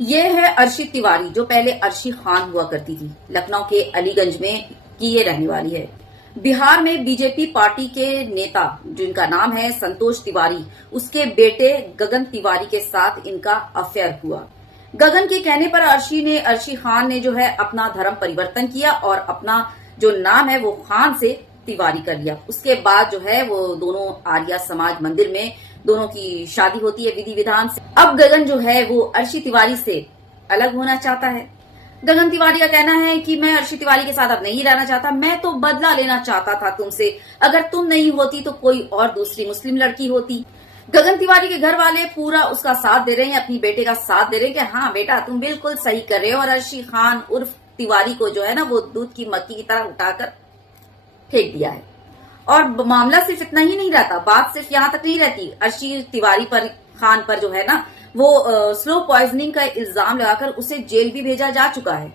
ये है अर्शी तिवारी, जो पहले अर्शी खान हुआ करती थी। लखनऊ के अलीगंज में की ये रहने वाली है। बिहार में बीजेपी पार्टी के नेता, जिनका नाम है संतोष तिवारी, उसके बेटे गगन तिवारी के साथ इनका अफेयर हुआ। गगन के कहने पर अर्शी खान ने जो है अपना धर्म परिवर्तन किया और अपना जो नाम है वो खान से तिवारी कर लिया। उसके बाद जो है वो दोनों आर्या समाज मंदिर में दोनों की शादी होती है विधि विधान से। अब गगन जो है वो अर्शी तिवारी से अलग होना चाहता है। गगन तिवारी का कहना है कि मैं अर्शी तिवारी के साथ अब नहीं रहना चाहता, मैं तो बदला लेना चाहता था तुमसे। अगर तुम नहीं होती तो कोई और दूसरी मुस्लिम लड़की होती। गगन तिवारी के घर वाले पूरा उसका साथ दे रहे हैं, अपनी बेटे का साथ दे रहे हैं कि हाँ बेटा तुम बिल्कुल सही कर रहे हो। और अर्शी खान उर्फ तिवारी को जो है ना वो दूध की मक्खी की तरह उठाकर फेंक दिया है। और मामला सिर्फ इतना ही नहीं रहता, बात सिर्फ यहाँ तक नहीं रहती। अर्शी तिवारी पर खान पर जो है ना वो स्लो पॉइजनिंग का इल्जाम लगाकर उसे जेल भी भेजा जा चुका है।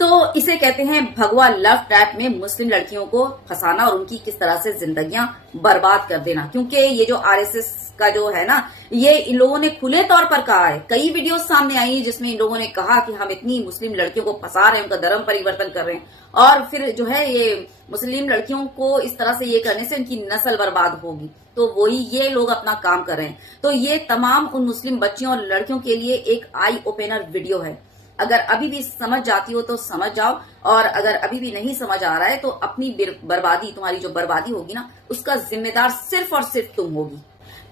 तो इसे कहते हैं भगवा लव ट्रैप में मुस्लिम लड़कियों को फंसाना और उनकी किस तरह से जिंदगियां बर्बाद कर देना। क्योंकि ये जो आरएसएस का जो है ना, ये इन लोगों ने खुले तौर पर कहा है। कई वीडियो सामने आई जिसमें इन लोगों ने कहा कि हम इतनी मुस्लिम लड़कियों को फंसा रहे हैं, उनका धर्म परिवर्तन कर रहे हैं और फिर जो है ये मुस्लिम लड़कियों को इस तरह से ये करने से उनकी नस्ल बर्बाद होगी। तो वही ये लोग अपना काम कर रहे हैं। तो ये तमाम उन मुस्लिम बच्चियों और लड़कियों के लिए एक आई ओपनर वीडियो है। अगर अभी भी समझ जाती हो तो समझ जाओ, और अगर अभी भी नहीं समझ आ रहा है तो अपनी बर्बादी, तुम्हारी जो बर्बादी होगी ना, उसका जिम्मेदार सिर्फ और सिर्फ तुम होगी।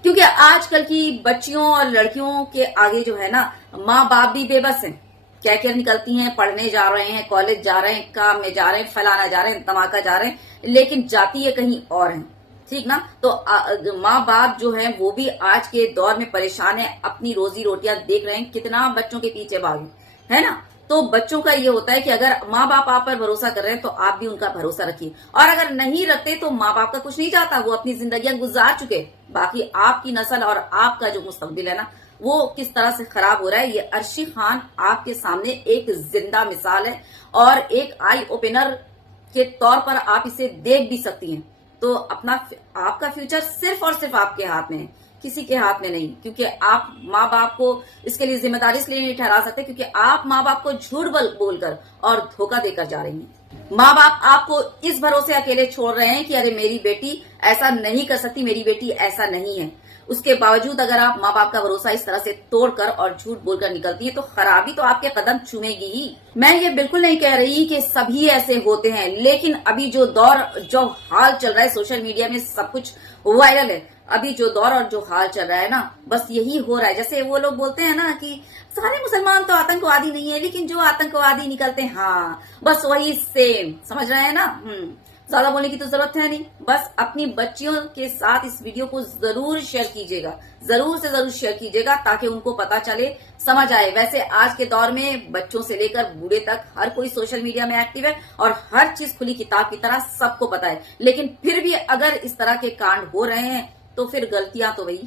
क्योंकि आजकल की बच्चियों और लड़कियों के आगे जो है ना माँ बाप भी बेबस हैं। क्या क्या निकलती हैं, पढ़ने जा रहे हैं, कॉलेज जा रहे हैं, काम में जा रहे हैं, फलाना जा रहे हैं, धमाका जा रहे हैं, लेकिन जाती है कहीं और है। ठीक ना। तो माँ बाप जो है वो भी आज के दौर में परेशान है, अपनी रोजी रोटियां देख रहे हैं, कितना बच्चों के पीछे भागे, है ना। तो बच्चों का ये होता है कि अगर माँ बाप आप पर भरोसा कर रहे हैं तो आप भी उनका भरोसा रखिए, और अगर नहीं रखते तो माँ बाप का कुछ नहीं जाता, वो अपनी जिंदगियां गुजार चुके। बाकी आपकी नस्ल और आपका जो मुस्तकबिल है ना वो किस तरह से खराब हो रहा है, ये अर्शी खान आपके सामने एक जिंदा मिसाल है और एक आई ओपनर के तौर पर आप इसे देख भी सकती हैं। तो आपका फ्यूचर सिर्फ और सिर्फ आपके हाथ में है, किसी के हाथ में नहीं। क्योंकि आप माँ बाप को इसके लिए जिम्मेदारी इसलिए नहीं ठहरा सकते क्योंकि आप माँ बाप को झूठ बोलकर और धोखा देकर जा रही हैं। माँ बाप आपको इस भरोसे अकेले छोड़ रहे हैं कि अरे मेरी बेटी ऐसा नहीं कर सकती, मेरी बेटी ऐसा नहीं है। उसके बावजूद अगर आप माँ बाप का भरोसा इस तरह से तोड़कर और झूठ बोलकर निकलती है तो खराबी तो आपके कदम चूमेगी ही। मैं ये बिल्कुल नहीं कह रही कि सभी ऐसे होते हैं, लेकिन अभी जो दौर, जो हाल चल रहा है, सोशल मीडिया में सब कुछ वायरल है। अभी जो दौर और जो हाल चल रहा है ना, बस यही हो रहा है। जैसे वो लोग बोलते हैं ना कि सारे मुसलमान तो आतंकवादी नहीं है, लेकिन जो आतंकवादी निकलते हैं, हाँ बस वही सेम, समझ रहे हैं ना। ज्यादा बोलने की तो जरूरत है नहीं। बस अपनी बच्चियों के साथ इस वीडियो को जरूर शेयर कीजिएगा, जरूर से जरूर शेयर कीजिएगा ताकि उनको पता चले, समझ आए। वैसे आज के दौर में बच्चों से लेकर बूढ़े तक हर कोई सोशल मीडिया में एक्टिव है और हर चीज खुली किताब की तरह सबको पता है। लेकिन फिर भी अगर इस तरह के कांड हो रहे हैं तो फिर गलतियां तो वही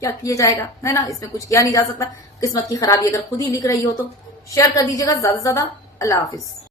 क्या किया जाएगा, है ना। इसमें कुछ किया नहीं जा सकता। किस्मत की खराबी अगर खुद ही लिख रही हो तो शेयर कर दीजिएगा ज्यादा से ज्यादा। अल्लाह हाफिज।